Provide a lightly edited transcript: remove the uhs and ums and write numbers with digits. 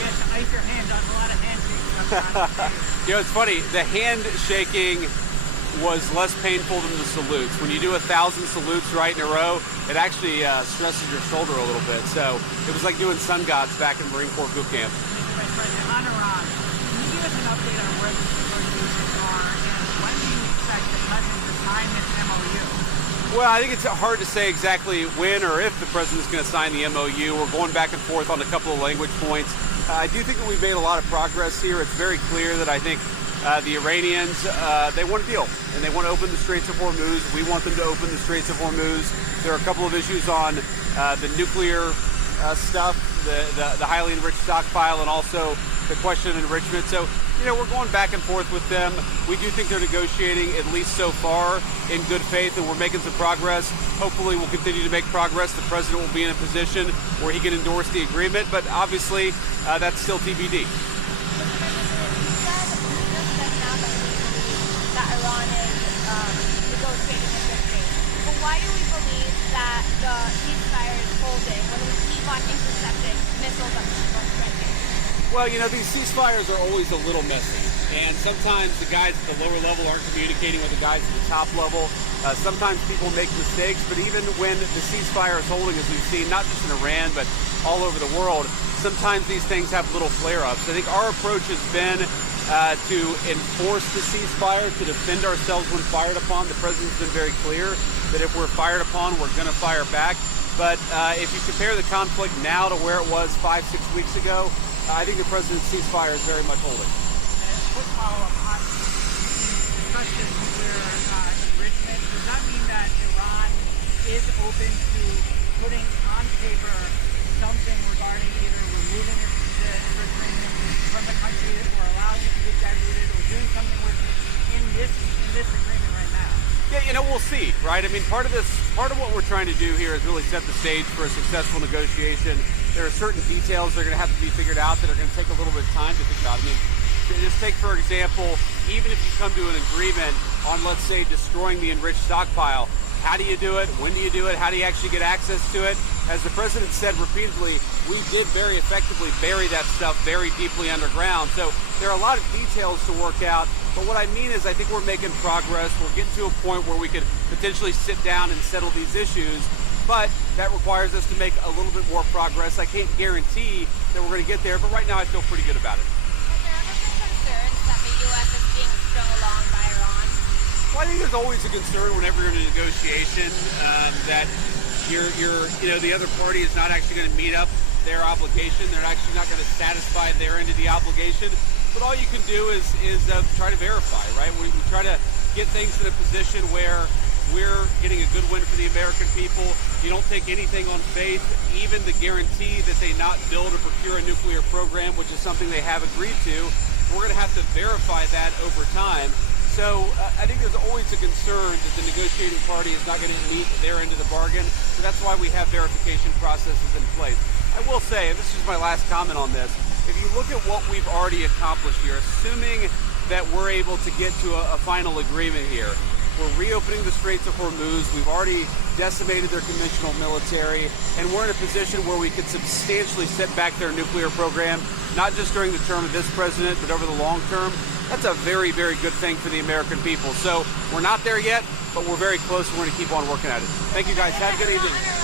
get to ice your hands on a lot of handshakes. You know, it's funny. The hand shaking was less painful than the salutes. When you do 1,000 salutes right in a row, it actually stresses your shoulder a little bit. So it was like doing sun gods back in Marine Corps boot camp. Mr. Vice President, on Iran, can you give us an update on where the negotiations are and when do you expect the president to sign this MOU? Well, I think it's hard to say exactly when or if the president's going to sign the MOU. We're going back and forth on a couple of language points. I do think that we've made a lot of progress here. It's very clear that I think the Iranians, they want a deal, and they want to open the Straits of Hormuz. We want them to open the Straits of Hormuz. There are a couple of issues on the nuclear stuff, the highly enriched stockpile, and also the question of enrichment. So, you know, we're going back and forth with them. We do think they're negotiating, at least so far, in good faith, and we're making some progress. Hopefully we'll continue to make progress. The president will be in a position where he can endorse the agreement, but obviously that's still TBD. Iran is negotiating a good thing. But why do we believe that the ceasefire is holding when we keep on intercepting missiles that keep on striking? Well, you know, these ceasefires are always a little messy. And sometimes the guys at the lower level aren't communicating with the guys at the top level. Sometimes people make mistakes, but even when the ceasefire is holding, as we've seen, not just in Iran, but all over the world, sometimes these things have little flare-ups. I think our approach has been to enforce the ceasefire, to defend ourselves when fired upon. The president's been very clear that if we're fired upon, we're going to fire back. But if you compare the conflict now to where it was 5-6 weeks ago, I think the president's ceasefire is very much holding. And a quick follow-up on discussion of nuclear enrichment. Does that mean that Iran is open to putting on paper something regarding either removing the enrichment from the country or allowing it to get diluted or doing something with in this agreement right now? Yeah, you know, we'll see, right? I mean, part of what we're trying to do here is really set the stage for a successful negotiation. There are certain details that are going to have to be figured out that are going to take a little bit of time to think about. I mean, just take, for example, even if you come to an agreement on, let's say, destroying the enriched stockpile, how do you do it? When do you do it? How do you actually get access to it? As the president said repeatedly, we did very effectively bury that stuff very deeply underground. So there are a lot of details to work out. But what I mean is I think we're making progress. We're getting to a point where we could potentially sit down and settle these issues. But that requires us to make a little bit more progress. I can't guarantee that we're going to get there, but right now I feel pretty good about it. Has there ever been concerns that the U.S. is being strung along by Iran? Well, I think there's always a concern whenever you're in a negotiation that the other party is not actually going to meet up their obligation. They're actually not going to satisfy their end of the obligation. But all you can do is try to verify, right? We try to get things in a position where we're getting a good win for the American people. You don't take anything on faith, even the guarantee that they not build or procure a nuclear program, which is something they have agreed to. We're going to have to verify that over time. So I think there's always a concern that the negotiating party is not going to meet their end of the bargain. So that's why we have verification processes in place. I will say, and this is my last comment on this, if you look at what we've already accomplished here, assuming that we're able to get to a final agreement here, we're reopening the Straits of Hormuz. We've already decimated their conventional military, and we're in a position where we could substantially set back their nuclear program, not just during the term of this president, but over the long term. That's a very, very good thing for the American people. So we're not there yet, but we're very close, and we're going to keep on working at it. Thank you, guys. Have a good evening.